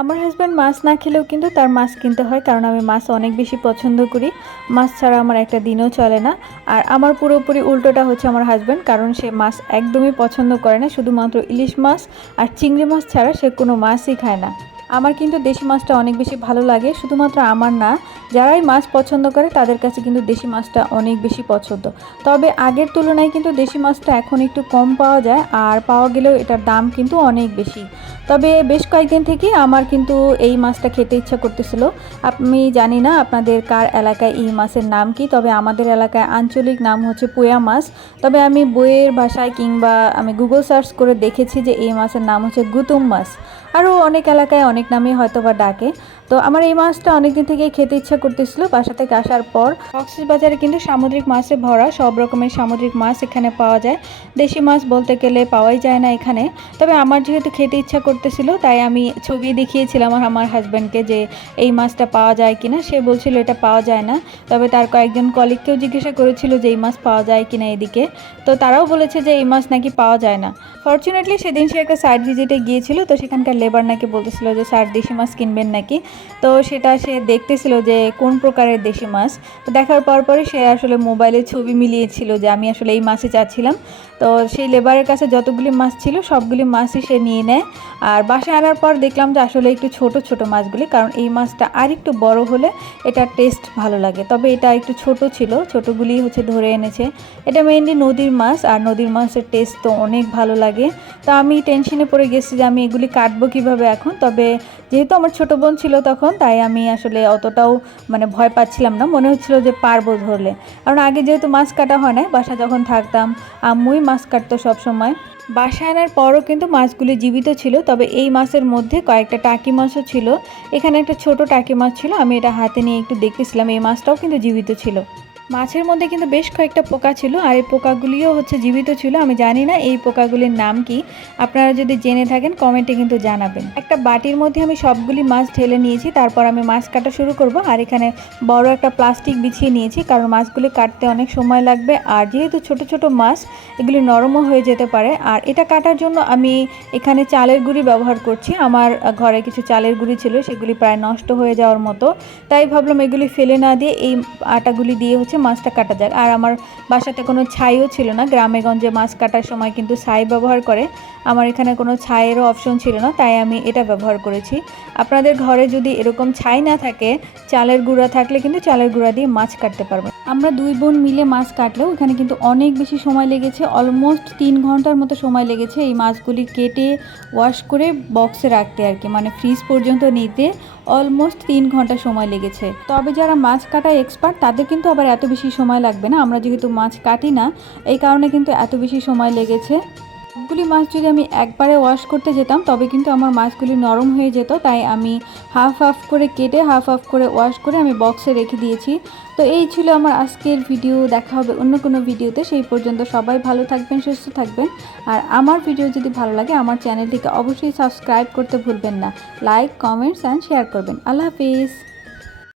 আমার হাজব্যান্ড মাছ না খেলেও কিন্তু তার মাছ কিনতে হয়, কারণ আমি মাছ অনেক বেশি পছন্দ করি। মাছ ছাড়া আমার একটা দিনও চলে না। আর আমার পুরোপুরি উল্টোটা হচ্ছে আমার হাজব্যান্ড, কারণ সে মাছ একদমই পছন্দ করে না, শুধুমাত্র ইলিশ মাছ আর চিংড়ি মাছ ছাড়া সে কোনো মাছই খায় না। আমার কিন্তু দেশি মাছটা অনেক বেশি ভালো লাগে, শুধুমাত্র আমার না, যারাই মাছ পছন্দ করে তাদের কাছে কিন্তু দেশি মাছটা অনেক বেশি পছন্দ। তবে আগের তুলনায় কিন্তু দেশি মাছটা এখন একটু কম পাওয়া যায়, আর পাওয়া গেলেও এটার দাম কিন্তু অনেক বেশি। তবে বেশ কয়েকদিন থেকে আমার কিন্তু এই মাছটা খেতে ইচ্ছা করতেছিল। আমি জানি না আপনাদের কার এলাকায় এই মাছের নাম কি, তবে আমাদের এলাকায় আঞ্চলিক নাম হচ্ছে পোয়া মাছ। তবে আমি বইয়ের ভাষায় কিংবা আমি গুগল সার্চ করে দেখেছি যে এই মাছের নাম হচ্ছে গুতুম মাছ। আরও অনেক এলাকায় অনেক নামে হয়তো বা ডাকে। তো আমার এই মাছটা অনেকদিন থেকেই খেতে ইচ্ছা করতেছিল। বাসা থেকে আসার পর কক্সবাজারে কিন্তু সামুদ্রিক মাছে ভরা, সব রকমের সামুদ্রিক মাছ এখানে পাওয়া যায়। দেশি মাছ বলতে গেলে পাওয়াই যায় না এখানে। তবে আমার যেহেতু খেতে ইচ্ছা করতেছিল, তাই আমি ছবি দেখিয়েছিলাম আমার হাজব্যান্ডকে যে এই মাছটা পাওয়া যায় কিনা। সে বলছিল এটা পাওয়া যায় না, তবে তার কয়েকজন কলিগকেও জিজ্ঞাসা করেছিল যে এই মাছ পাওয়া যায় কিনা এদিকে। তো তারাও বলেছে যে এই মাছ নাকি পাওয়া যায় না। ফর্চুনেটলি সেদিন সে একটা সাইড ভিজিটে গিয়েছিল, তো সেখানকার লেবার নাকি বলতেছিল যে স্যার দেশি মাছ কিনবেন নাকি। তো সেটা সে দেখতেছিল যে কোন প্রকারের দেশি মাছ। তো দেখার পরে সে আসলে মোবাইলে ছবি মিলিয়েছিল যে আমি আসলে এই মাছই চাচ্ছিলাম। তো সেই লেবারের কাছে যতগুলি মাছ ছিল সবগুলি মাছই সে নিয়ে নেয়। আর বাসায় আনার পর দেখলাম যে আসলে একটু ছোট ছোট মাছগুলি, কারণ এই মাছটা আর একটু বড় হলে এটার টেস্ট ভালো লাগে। তবে এটা একটু ছোট ছিল, ছোটোগুলি হচ্ছে ধরে এনেছে। এটা মেইনলি নদীর মাছ, আর নদীর মাছের টেস্ট তো অনেক ভালো লাগে। তো আমি টেনশনে পড়ে গেছি যে আমি এগুলি কাটবো কীভাবে এখন। তবে যেহেতু আমার ছোটো বোন ছিল তখন, তাই আমি আসলে অতটাও ভয় পাচ্ছিলাম না, মনে হচ্ছিল যে পারবো ধরলে। কারণ আগে যেহেতু মাছ কাটা হয় না, বাসা যখন থাকতাম আম্মুই মাছ কাটতো সবসময়। বাসায় আনার পরও কিন্তু মাছগুলি জীবিত ছিল, তবে এই মাছের মধ্যে কয়েকটা টাকি মাছও ছিল। এখানে একটা ছোট টাকি মাছ ছিল, আমি এটা হাতে নিয়ে একটু দেখতেছিলাম, এই মাছটাও কিন্তু জীবিত ছিল। মাছের মধ্যে কিন্তু বেশ কয়েকটা পোকা ছিল, আর এই পোকাগুলিও হচ্ছে জীবিত ছিল। আমি জানি না এই পোকাগুলির নাম কি, আপনারা যদি জেনে থাকেন কমেন্টে কিন্তু জানাবেন। একটা বাটির মধ্যে আমি সবগুলি মাছ ঢেলে নিয়েছি, তারপর আমি মাছ কাটা শুরু করব। আর এখানে বড় একটা প্লাস্টিক বিছিয়ে নিয়েছি, কারণ মাছগুলি কাটতে অনেক সময় লাগবে, আর যেহেতু ছোট ছোট মাছ এগুলি নরমও হয়ে যেতে পারে। আর এটা কাটার জন্য আমি এখানে চালের গুঁড়ি ব্যবহার করছি। আমার ঘরে কিছু চালের গুঁড়ি ছিল, সেগুলি প্রায় নষ্ট হয়ে যাওয়ার মতো, তাই ভাবলাম এগুলি ফেলে না দিয়ে এই আটাগুলি দিয়ে হচ্ছে মাছটা কাটা যাক। আর আমার বাসাতে কোনো ছাইও ছিল না, গ্রামে গঞ্জে মাছ কাটার সময় কিন্তু ছাই ব্যবহার করে, আমার এখানে কোনো ছাইয়েরও অপশন ছিল না, তাই আমি এটা ব্যবহার করেছি। আপনাদের ঘরে যদি এরকম ছাই না থাকে, চালের গুঁড়া থাকলে কিন্তু চালের গুঁড়া দিয়ে মাছ কাটতে পারবেন। আমরা দুই বোন মিলে মাছ কাটলেও এখানে কিন্তু অনেক বেশি সময় লেগেছে, অলমোস্ট 3 ঘন্টার মতো সময় লেগেছে এই মাছগুলি কেটে ওয়াশ করে বক্সে রাখতে আর কি, ফ্রিজ পর্যন্ত নিতে অলমোস্ট 3 ঘন্টা সময় লেগেছে। তবে যারা মাছ কাটায় এক্সপার্ট তাদের কিন্তু আবার এত বেশি সময় লাগবে না, আমরা যেহেতু মাছ কাটি না এই কারণে কিন্তু এত বেশি সময় লেগেছে। সবগুলি মাছ যদি আমি একবারে ওয়াশ করতে যেতাম তবে কিন্তু আমার মাছগুলি নরম হয়ে যেত, তাই আমি হাফ হাফ করে কেটে হাফ হাফ করে ওয়াশ করে আমি বক্সে রেখে দিয়েছি। তো এই ছিল আমার আজকের ভিডিও, দেখা হবে অন্য কোনো ভিডিওতে। সেই পর্যন্ত সবাই ভালো থাকবেন, সুস্থ থাকবেন। আর আমার ভিডিও যদি ভালো লাগে আমার চ্যানেলটিকে অবশ্যই সাবস্ক্রাইব করতে ভুলবেন না, লাইক কমেন্টস অ্যান্ড শেয়ার করবেন। আল্লাহ হাফিজ।